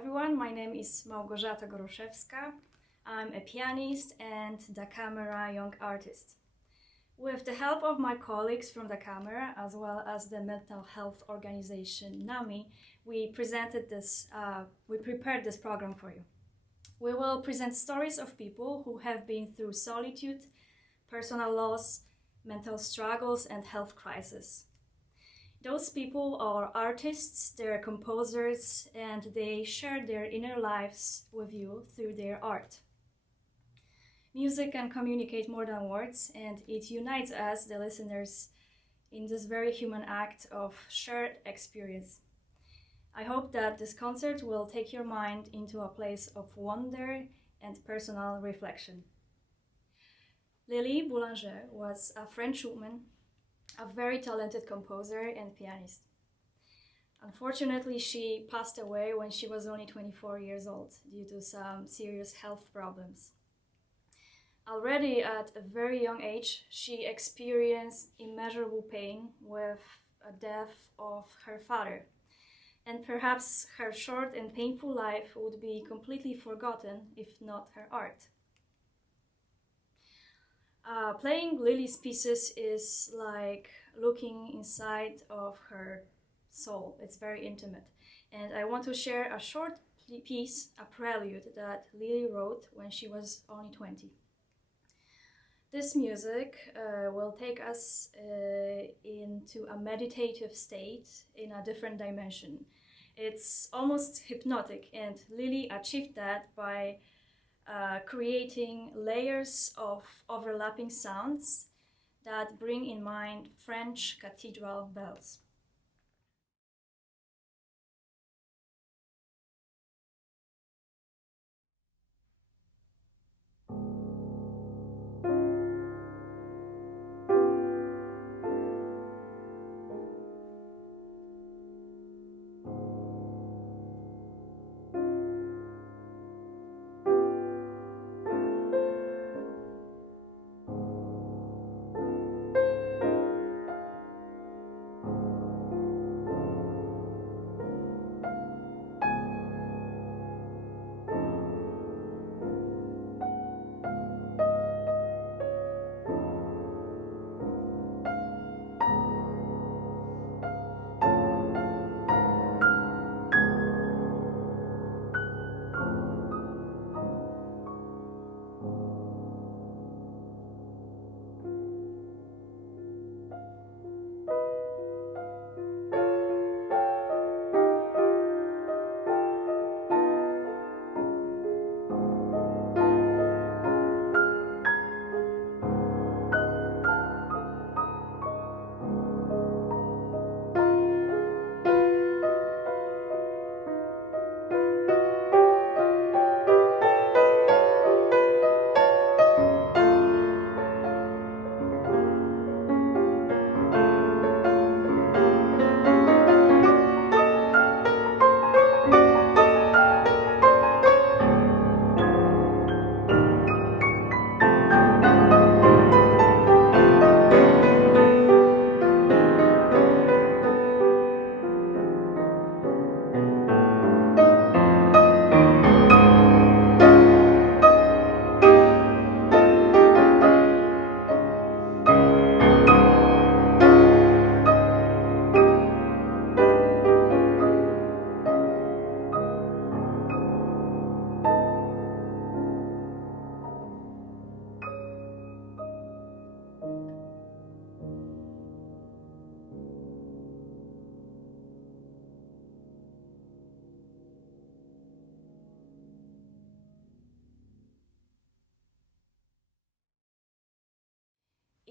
everyone, my name is Malgorzata Goroszewska. I'm a pianist and da camera young artist. With the help of my colleagues from da camera, as well as the mental health organization NAMI, we prepared this program for you. We will present stories of people who have been through solitude, personal loss, mental struggles, and health crisis. Those people are artists, they're composers, and they share their inner lives with you through their art. Music can communicate more than words, and it unites us, the listeners, in this very human act of shared experience. I hope that this concert will take your mind into a place of wonder and personal reflection. Lily Boulanger was a French woman, a very talented composer and pianist. Unfortunately, she passed away when she was only 24 years old due to some serious health problems. Already at a very young age, she experienced immeasurable pain with the death of her father. And perhaps her short and painful life would be completely forgotten if not her art. Playing Lily's pieces is like looking inside of her soul. It's very intimate. And I want to share a short piece, a prelude that Lily wrote when she was only 20. This music will take us into a meditative state in a different dimension. It's almost hypnotic, and Lily achieved that by creating layers of overlapping sounds that bring in mind French cathedral bells.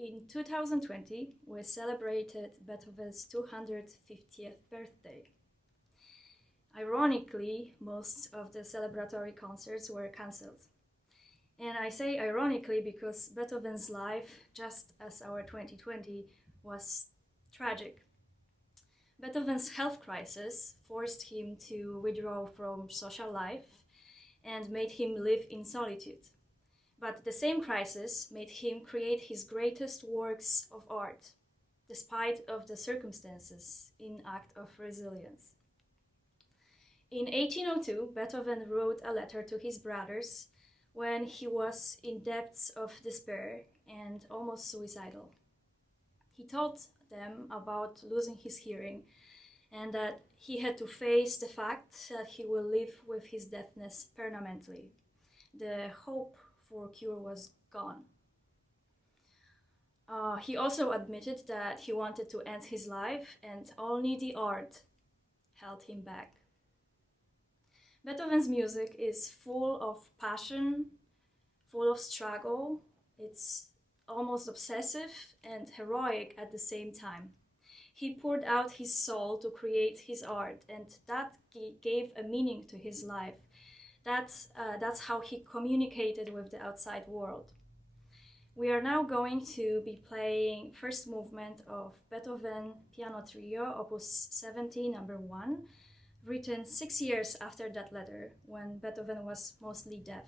In 2020, we celebrated Beethoven's 250th birthday. Ironically, most of the celebratory concerts were cancelled. And I say ironically because Beethoven's life, just as our 2020, was tragic. Beethoven's health crisis forced him to withdraw from social life and made him live in solitude. But the same crisis made him create his greatest works of art, despite of the circumstances, in act of resilience. In 1802, Beethoven wrote a letter to his brothers when he was in depths of despair and almost suicidal. He told them about losing his hearing and that he had to face the fact that he will live with his deafness permanently. The hope for cure was gone. He also admitted that he wanted to end his life and only the art held him back. Beethoven's music is full of passion, full of struggle. It's almost obsessive and heroic at the same time. He poured out his soul to create his art, and that gave a meaning to his life. That's how he communicated with the outside world. We are now going to be playing first movement of Beethoven Piano Trio, Opus 70, number 1, written 6 years after that letter, when Beethoven was mostly deaf.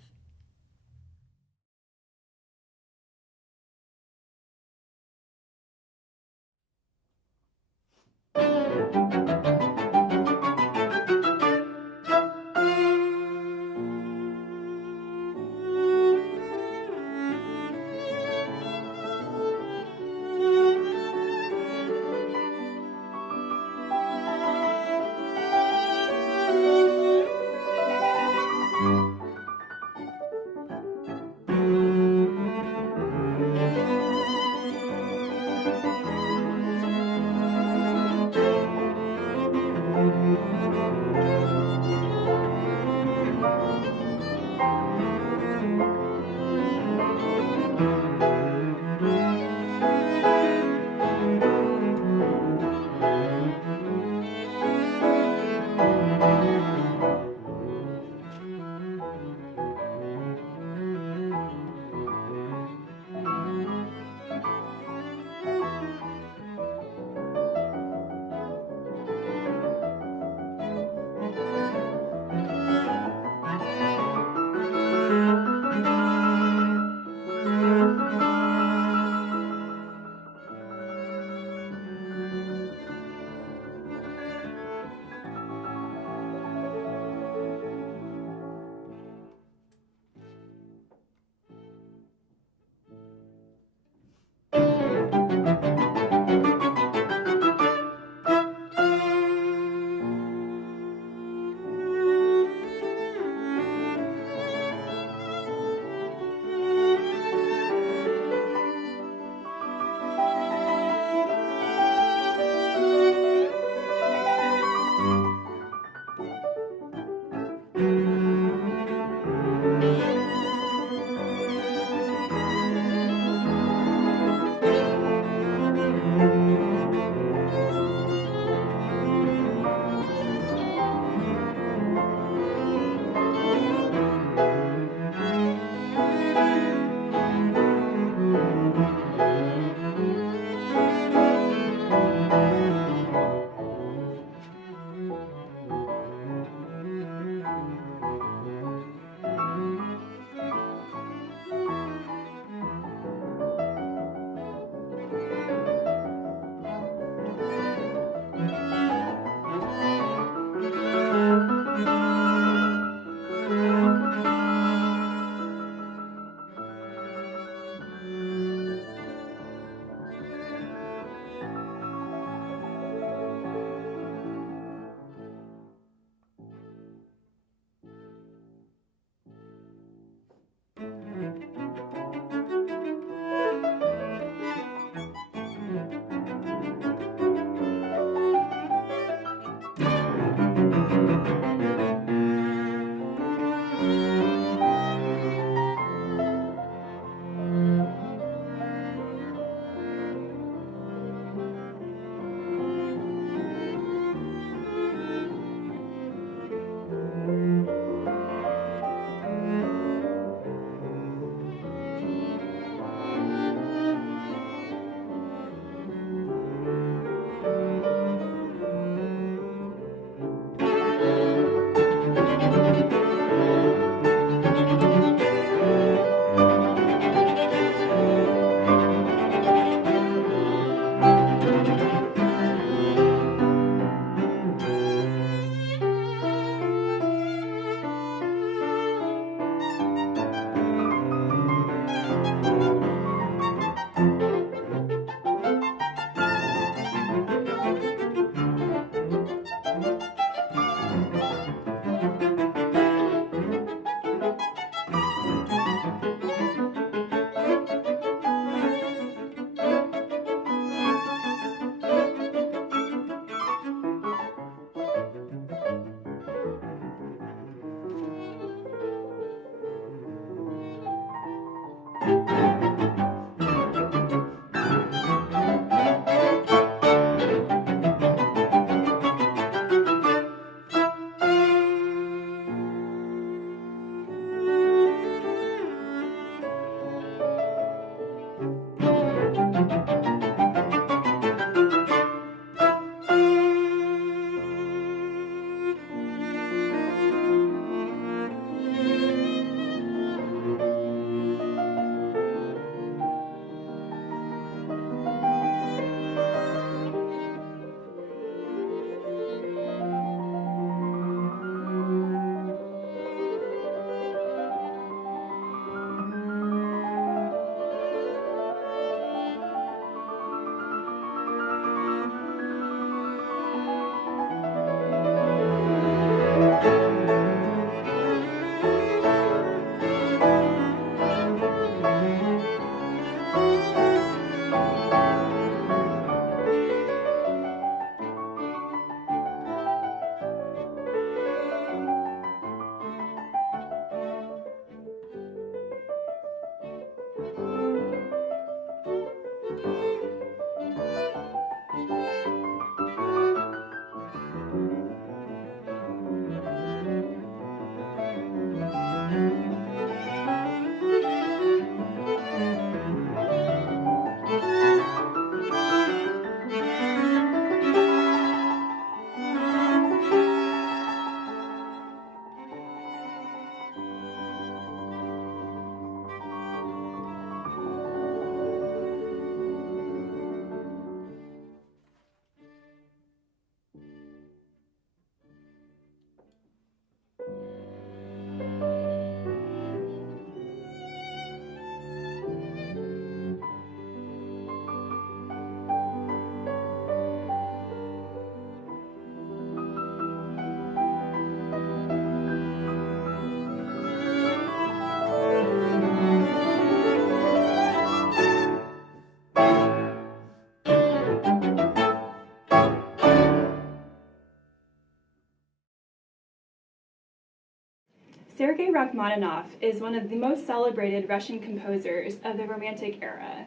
Sergey Rachmaninoff is one of the most celebrated Russian composers of the Romantic era.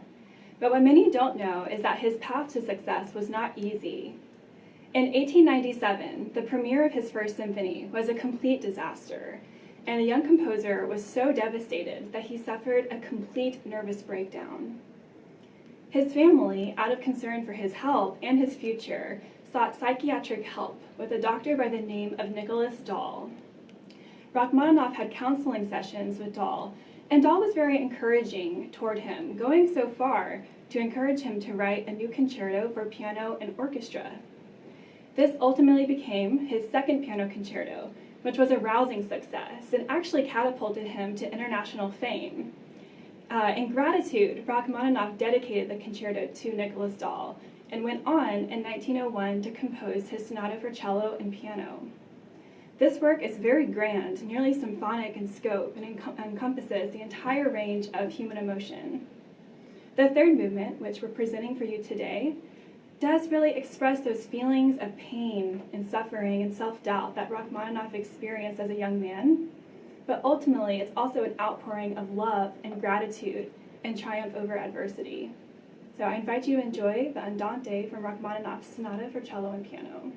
But what many don't know is that his path to success was not easy. In 1897, the premiere of his first symphony was a complete disaster, and the young composer was so devastated that he suffered a complete nervous breakdown. His family, out of concern for his health and his future, sought psychiatric help with a doctor by the name of Nicholas Dahl. Rachmaninoff had counseling sessions with Dahl, and Dahl was very encouraging toward him, going so far to encourage him to write a new concerto for piano and orchestra. This ultimately became his second piano concerto, which was a rousing success and actually catapulted him to international fame. In gratitude, Rachmaninoff dedicated the concerto to Nicholas Dahl and went on in 1901 to compose his sonata for cello and piano. This work is very grand, nearly symphonic in scope, and encompasses the entire range of human emotion. The third movement, which we're presenting for you today, does really express those feelings of pain and suffering and self-doubt that Rachmaninoff experienced as a young man, but ultimately it's also an outpouring of love and gratitude and triumph over adversity. So I invite you to enjoy the Andante from Rachmaninoff's Sonata for Cello and Piano.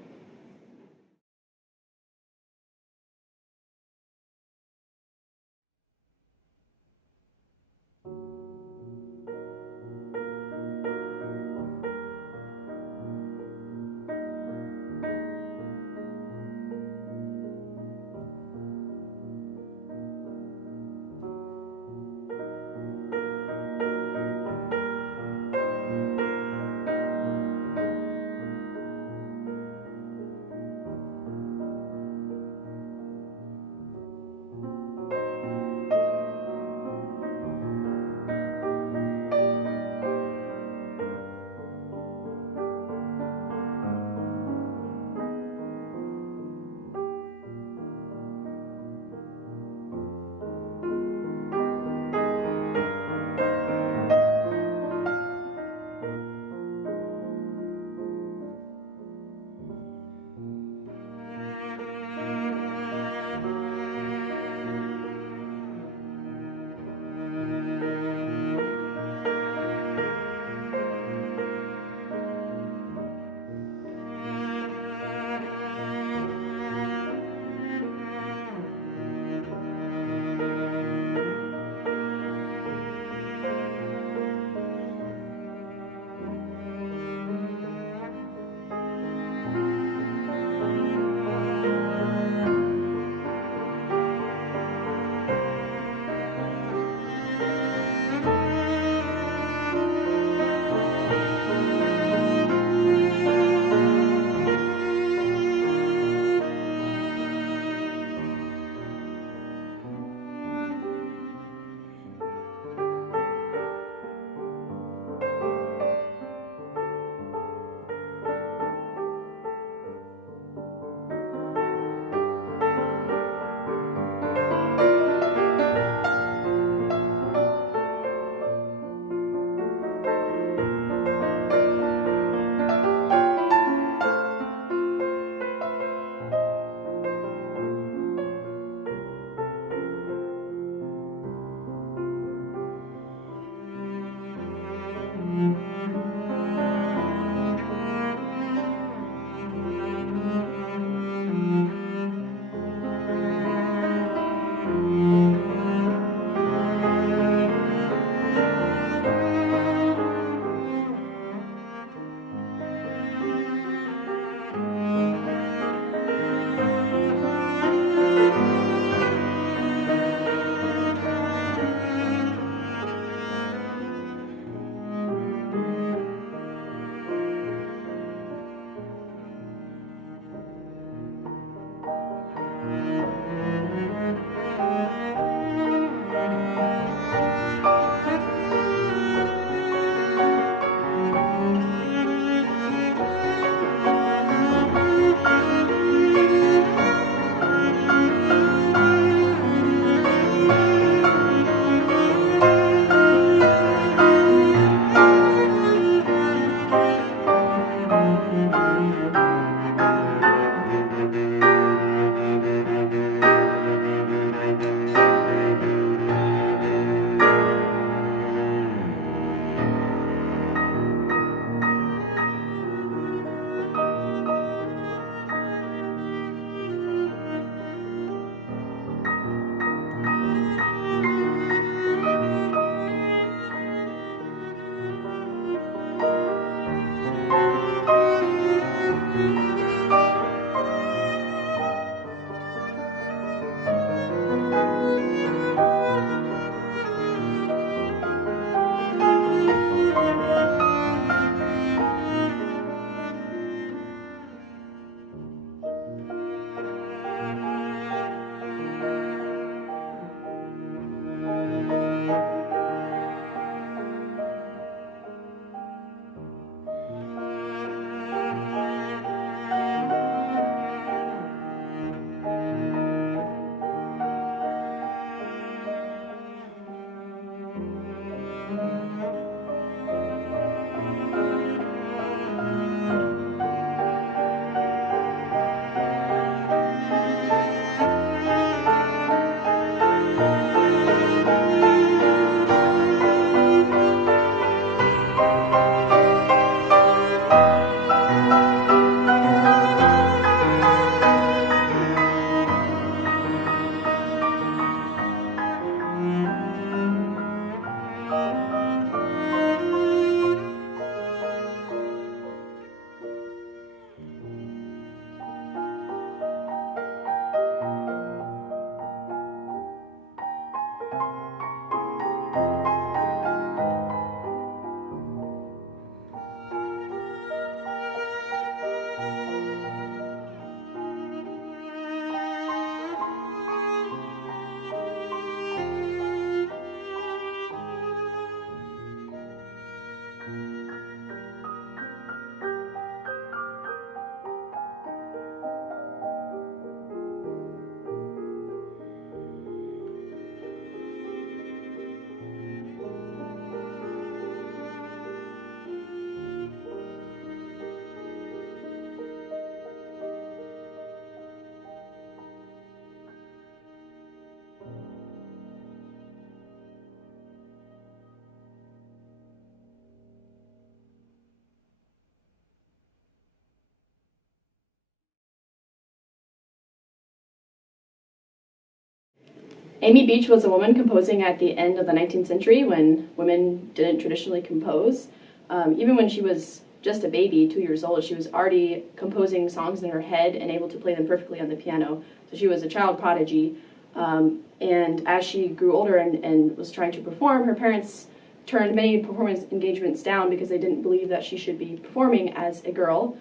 Amy Beach was a woman composing at the end of the 19th century when women didn't traditionally compose. Even when she was just a baby, 2 years old, she was already composing songs in her head and able to play them perfectly on the piano. So she was a child prodigy. And as she grew older and was trying to perform, her parents turned many performance engagements down because they didn't believe that she should be performing as a girl.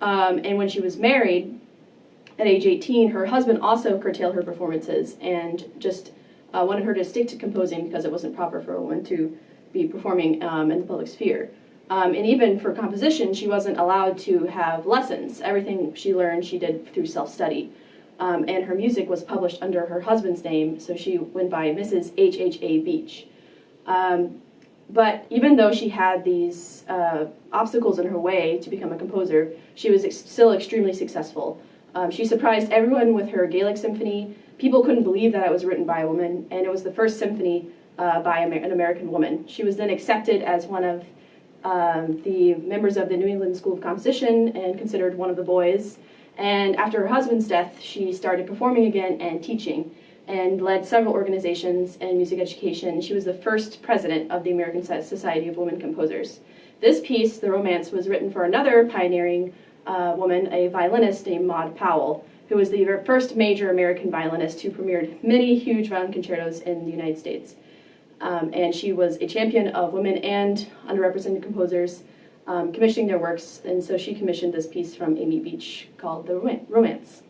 And when she was married, at age 18, her husband also curtailed her performances and just wanted her to stick to composing because it wasn't proper for a woman to be performing in the public sphere. And even for composition, she wasn't allowed to have lessons. Everything she learned, she did through self-study. And her music was published under her husband's name, so she went by Mrs. H.H.A. Beach. But even though she had these obstacles in her way to become a composer, she was still extremely successful. She surprised everyone with her Gaelic Symphony. People couldn't believe that it was written by a woman, and it was the first symphony by an American woman. She was then accepted as one of the members of the New England School of Composition and considered one of the boys. And after her husband's death, she started performing again and teaching and led several organizations in music education. She was the first president of the American Society of Women Composers. This piece, The Romance, was written for another pioneering woman, a violinist named Maud Powell, who was the first major American violinist who premiered many huge violin concertos in the United States. And she was a champion of women and underrepresented composers, commissioning their works, and so she commissioned this piece from Amy Beach called The Romance.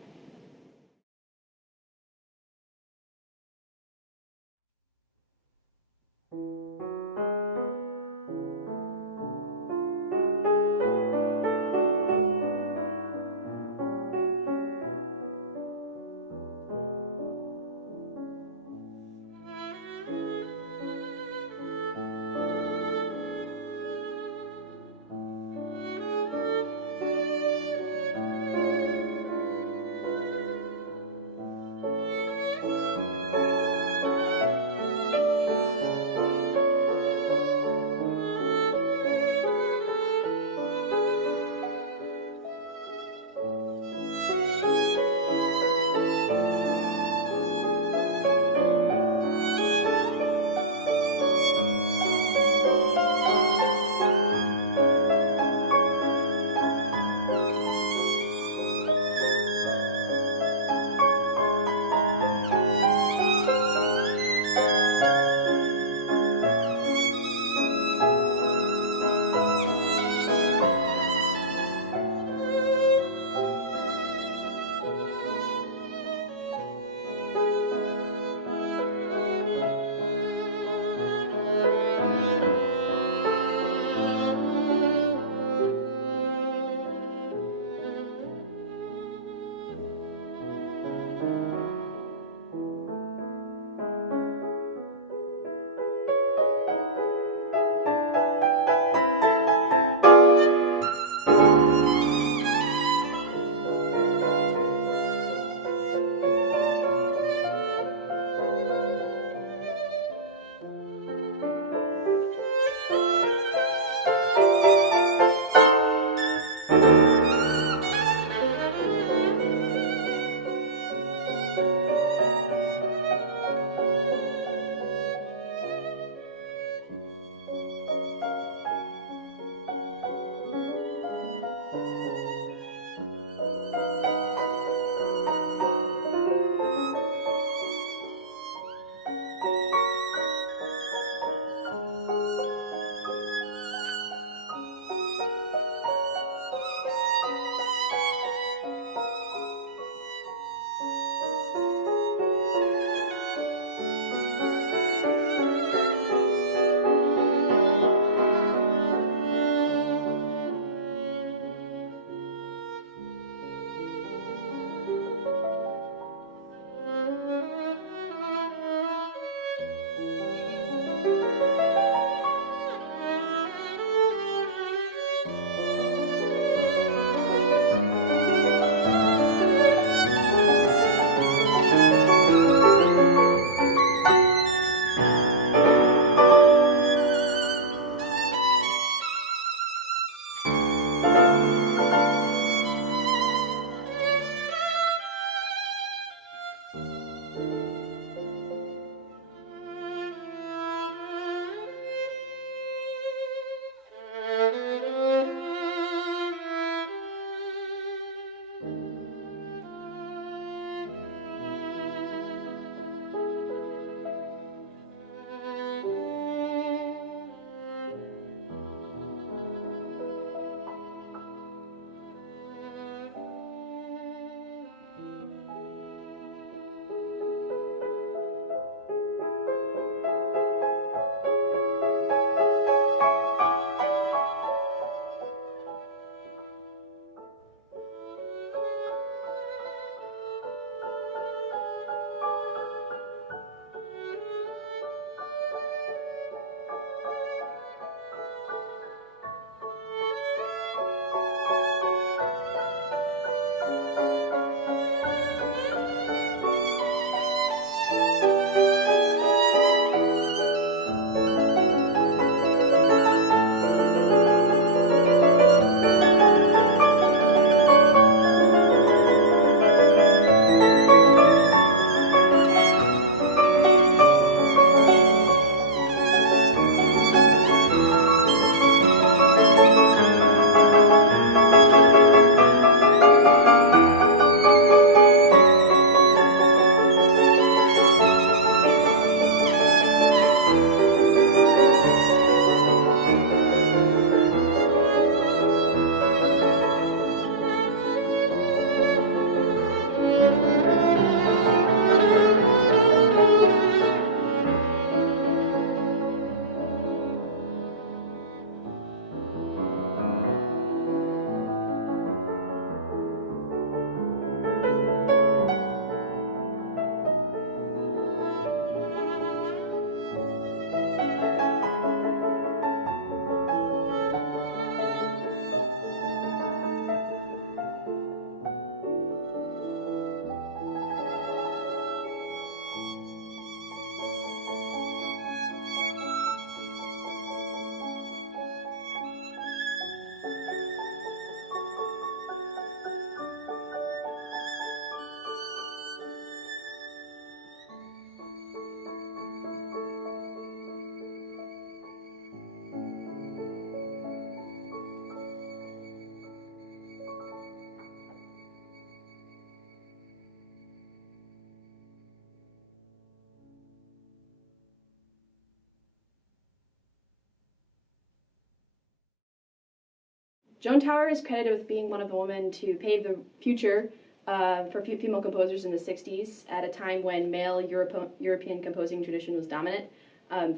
Joan Tower is credited with being one of the women to pave the future for female composers in the 60s at a time when male European composing tradition was dominant.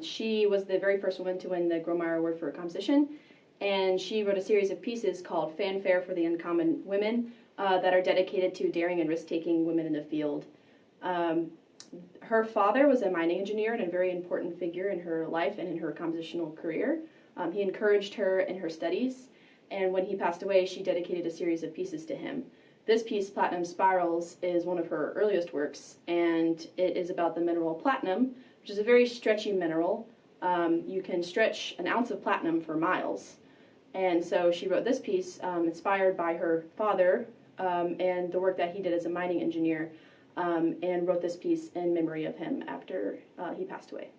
She was the very first woman to win the Gromeyer Award for composition, and she wrote a series of pieces called Fanfare for the Uncommon Women that are dedicated to daring and risk-taking women in the field. Her father was a mining engineer and a very important figure in her life and in her compositional career. He encouraged her in her studies, and when he passed away, she dedicated a series of pieces to him. This piece, Platinum Spirals, is one of her earliest works, and it is about the mineral platinum, which is a very stretchy mineral. You can stretch an ounce of platinum for miles. And so she wrote this piece inspired by her father and the work that he did as a mining engineer, and wrote this piece in memory of him after he passed away.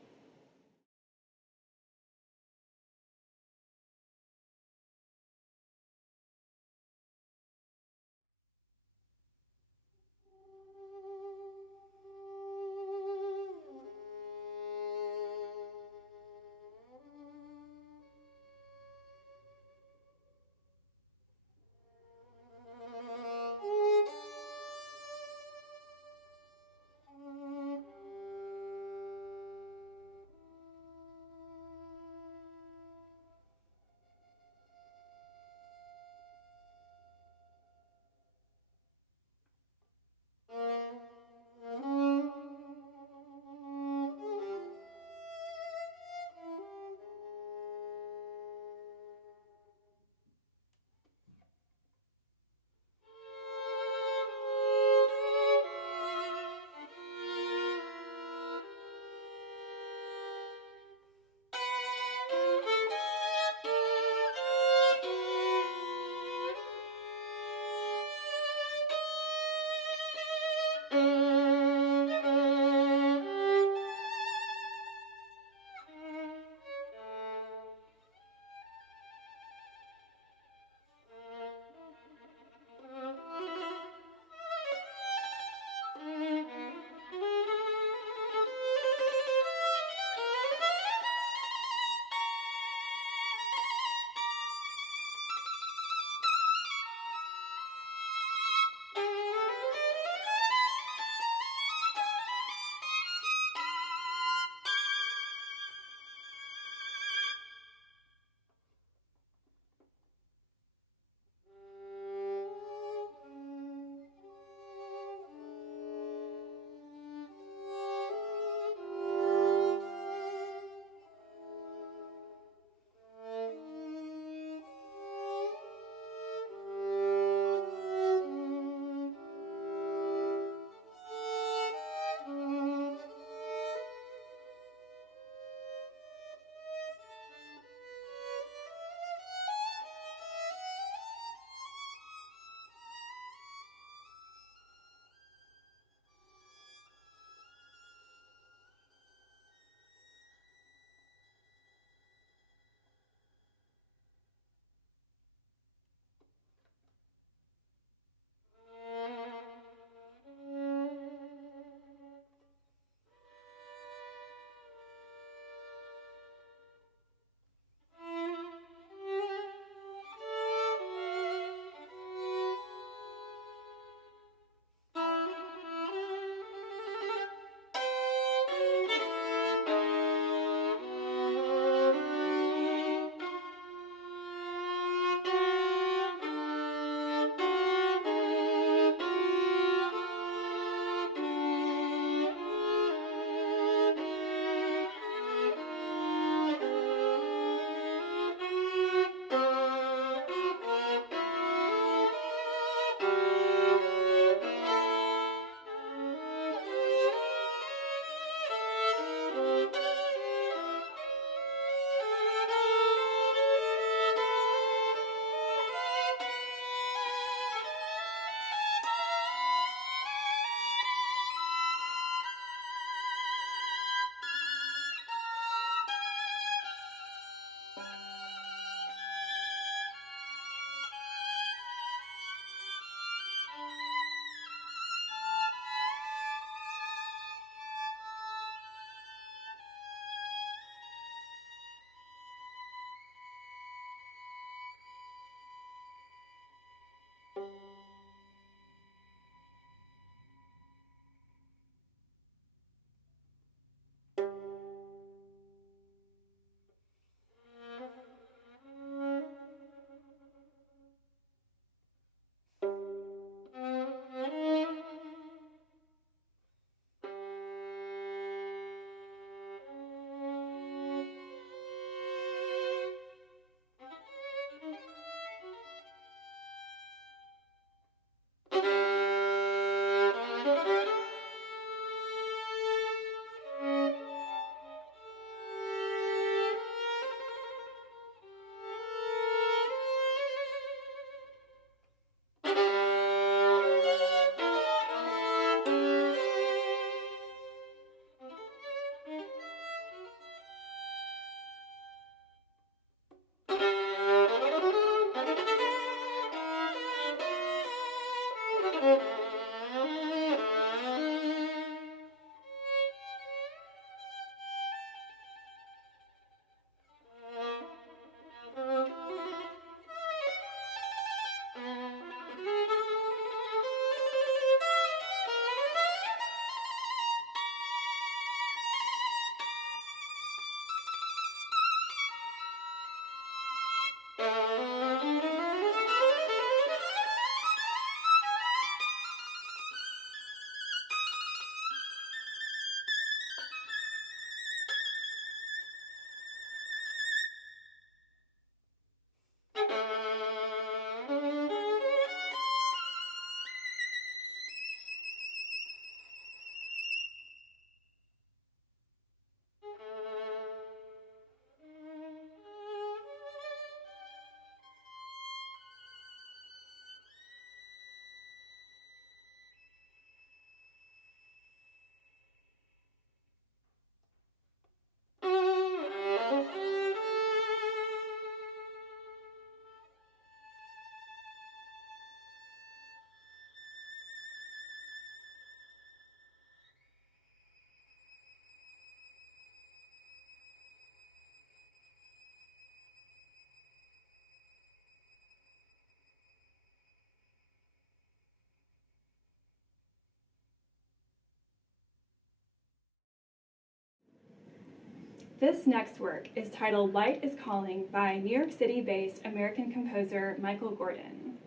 This next work is titled Light is Calling by New York City-based American composer Michael Gordon.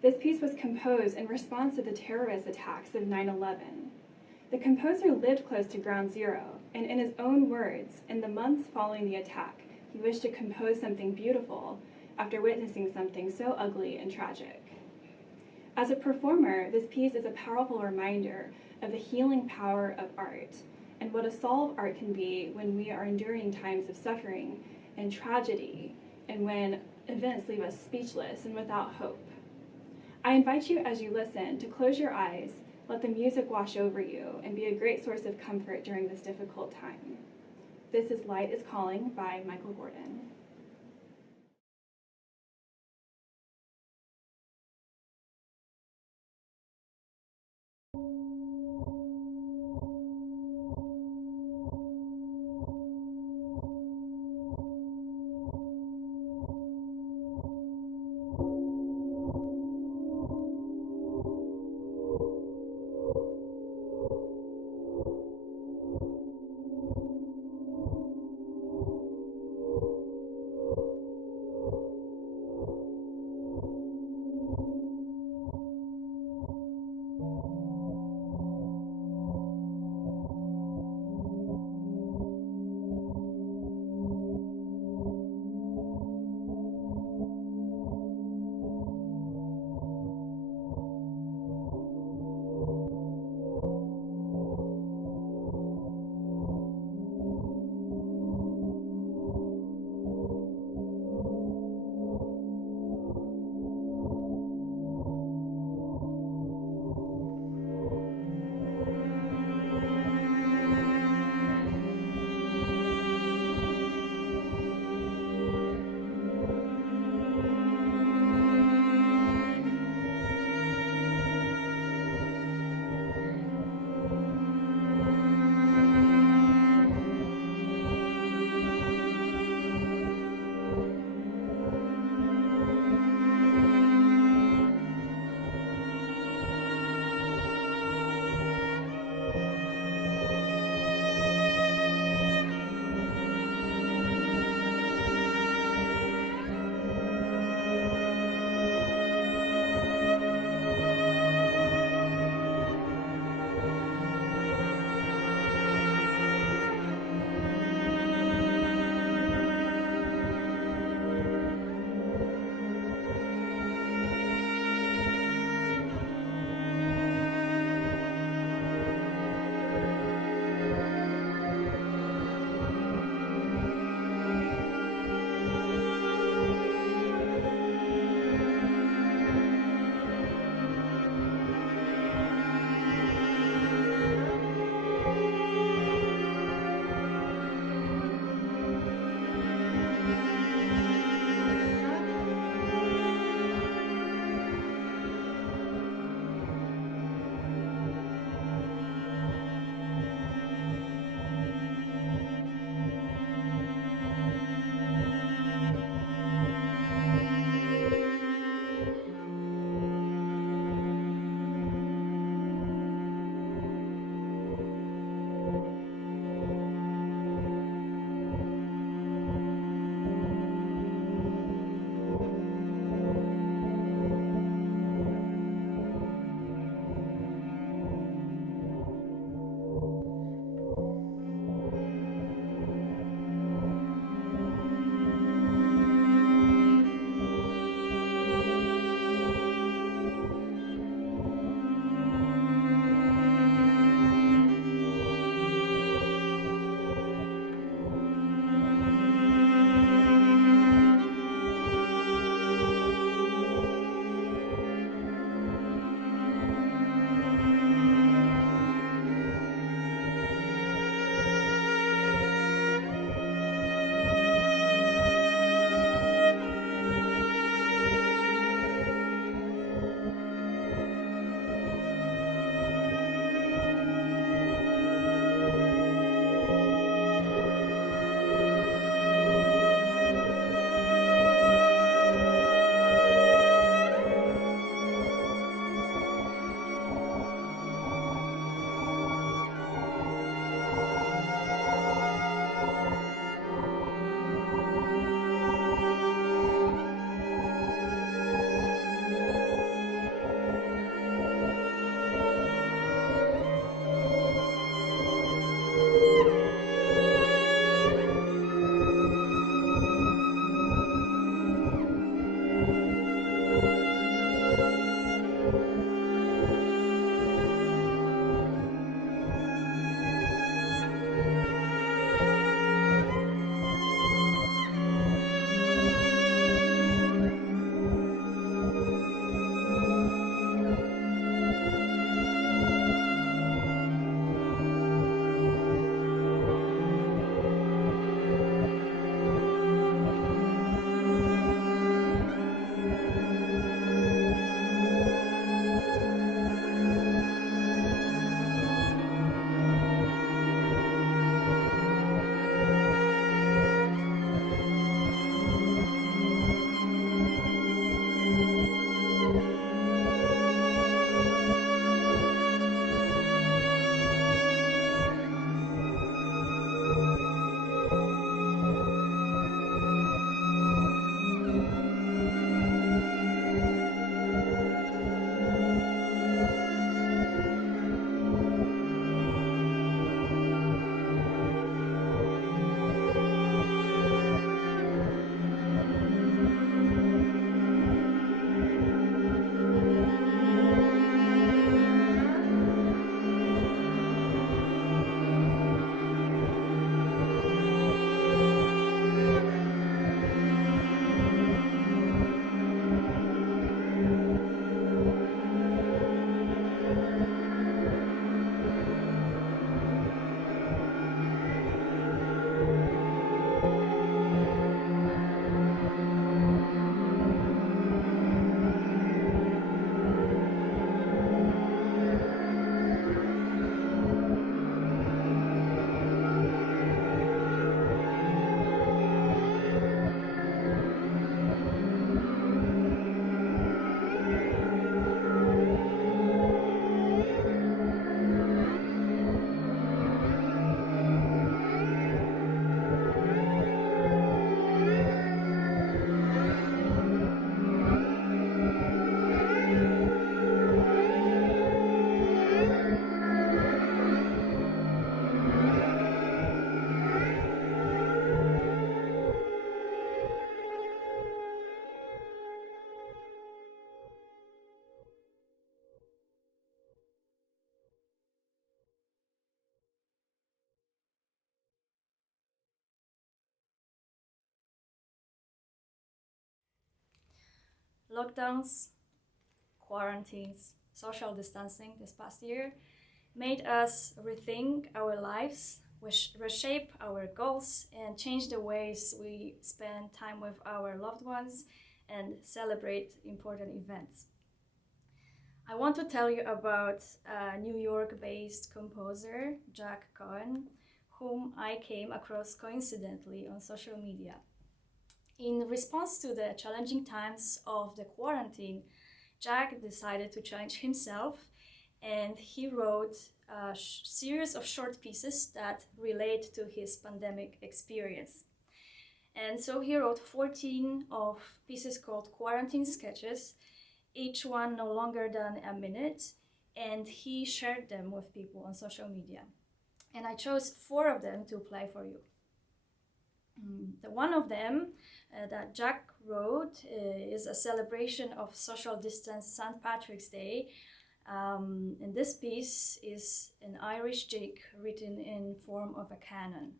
This piece was composed in response to the terrorist attacks of 9/11. The composer lived close to Ground Zero, and in his own words, in the months following the attack, he wished to compose something beautiful after witnessing something so ugly and tragic. As a performer, this piece is a powerful reminder of the healing power of art and what a solve art can be when we are enduring times of suffering and tragedy and when events leave us speechless and without hope. I invite you as you listen to close your eyes, let the music wash over you, and be a great source of comfort during this difficult time. This is Light is Calling by Michael Gordon. Lockdowns, quarantines, social distancing this past year made us rethink our lives, reshape our goals, and change the ways we spend time with our loved ones and celebrate important events. I want to tell you about a New York-based composer, Jack Cohen, whom I came across coincidentally on social media. In response to the challenging times of the quarantine, Jack decided to challenge himself, and he wrote a series of short pieces that relate to his pandemic experience. And so he wrote 14 of pieces called Quarantine Sketches, each one no longer than a minute, and he shared them with people on social media. And I chose 4 of them to play for you. The one of them that Jack wrote is a celebration of social distance St. Patrick's Day. And this piece is an Irish jig written in form of a canon.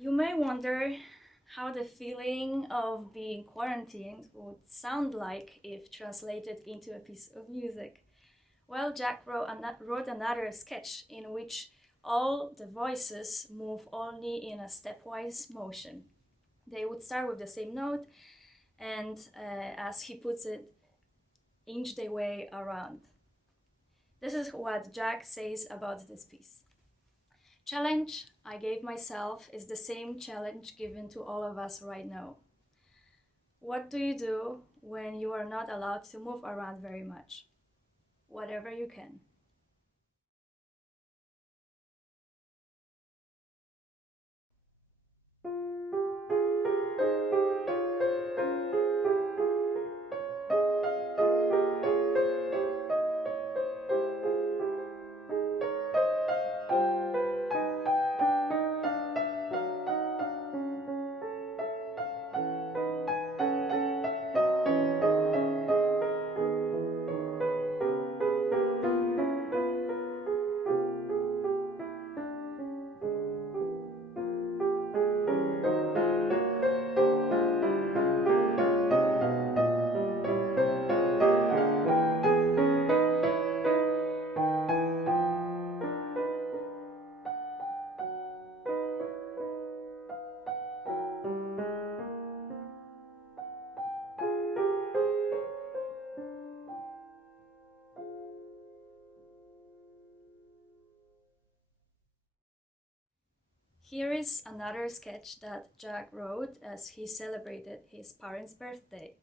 You may wonder how the feeling of being quarantined would sound like if translated into a piece of music. Well, Jack wrote another sketch in which all the voices move only in a stepwise motion. They would start with the same note and, as he puts it, inch their way around. This is what Jack says about this piece. Challenge I gave myself is the same challenge given to all of us right now. What do you do when you are not allowed to move around very much? Whatever you can. Here is another sketch that Jack wrote as he celebrated his parents' birthday.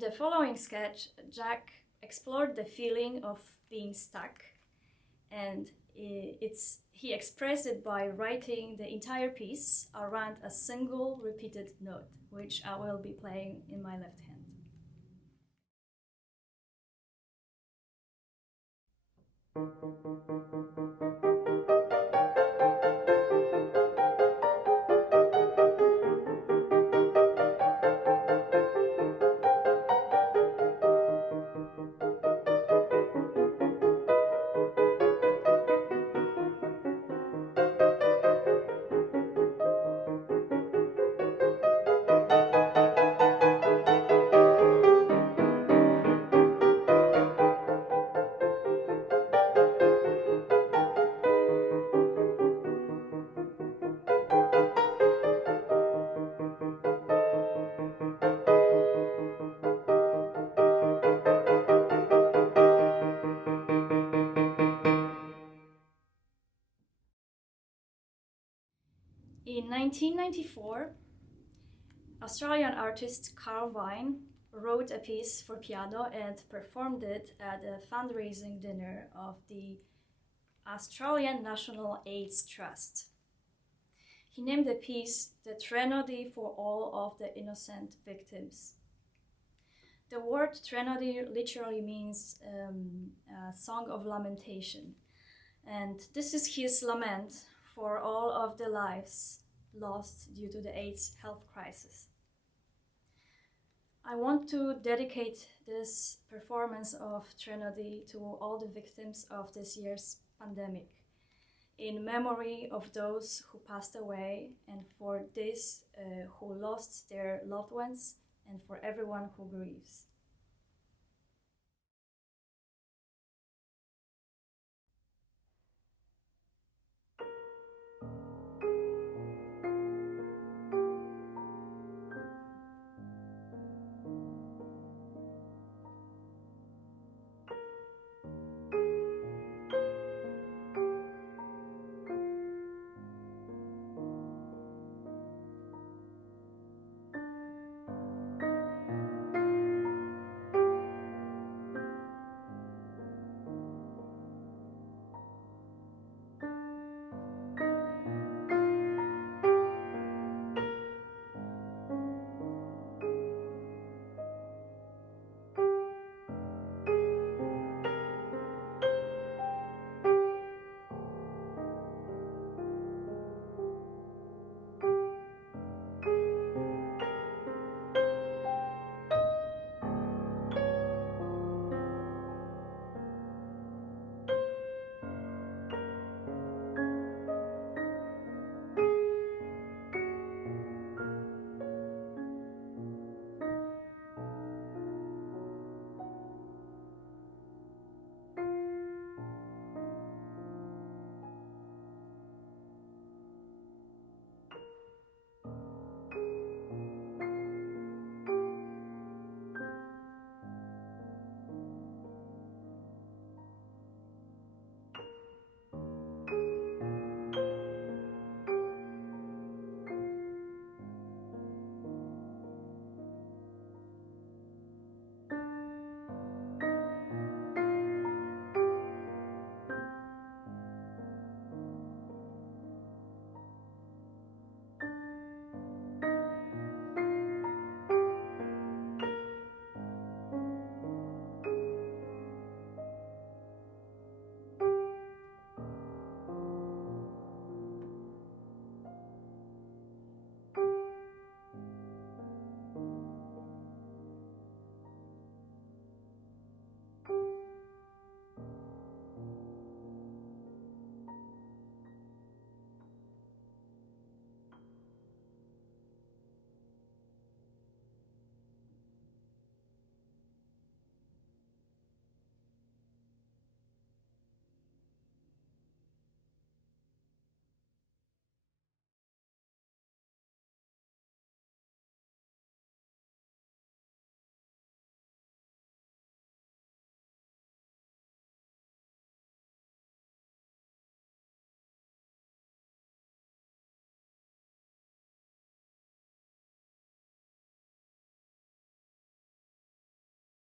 the following sketch, Jack explored the feeling of being stuck, and he expressed it by writing the entire piece around a single repeated note, which I will be playing in my left hand. In 1994, Australian artist Carl Vine wrote a piece for piano and performed it at a fundraising dinner of the Australian National AIDS Trust. He named the piece "The Threnody for All of the Innocent Victims." The word threnody literally means a song of lamentation, and this is his lament for all of the lives lost due to the AIDS health crisis. I want to dedicate this performance of Threnody to all the victims of this year's pandemic, in memory of those who passed away, and for these who lost their loved ones, and for everyone who grieves.